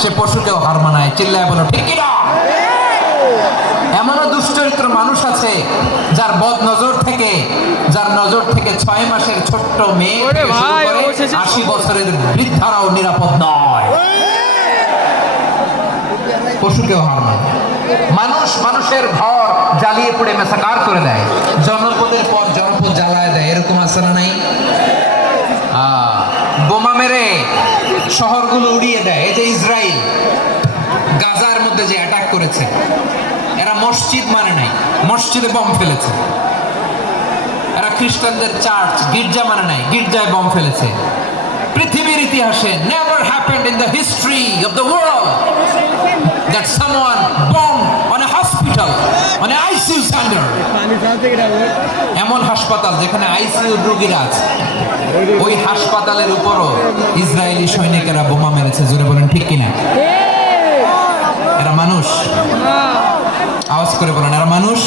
সে পশুকেও হার মানায়। চিল্লায় বলো ঠিক কিনা? এমনও দুশ্চরিত্র মানুষ আছে যার বদ নজর থেকে, যার নজর থেকে 6 মাসের ছোট্ট মেয়ে থেকে শুরু করে 80 বছরের বৃদ্ধারাও নিরাপদ নয়। পশুকেও হার মানে। মানুষ মানুষের ঘর জ্বালিয়ে পুড়ে মেসাকার করে দেয়, জনপদের পর জনপদ জ্বালায় দেয়, এরকম আছে না নাই? বোমা মেরে শহরগুলো উড়িয়ে দেয়। এই যে ইসরায়েল গাজার মধ্যে যে অ্যাটাক করেছে, এরা মসজিদ মানে নাই, মসজিদে বম ফেলেছে। এরা খ্রিস্টানদের চার্চ গির্জা মানে নাই, গির্জায় বম ফেলেছে। পৃথিবীর ইতিহাসে never happened in the history of the world that someone bombed on a hospital, on an ICU center. এমন হাসপাতাল যেখানে আইসিইউ রোগীরা আছে, ওই হাসপাতালের উপরও ইসরায়েলি সৈনিকেরা বোমা মেরেছে। জোরে বলেন ঠিক কিনা? এরা মানুষ? আওয়াজ করে বলেন, এরা মানুষ?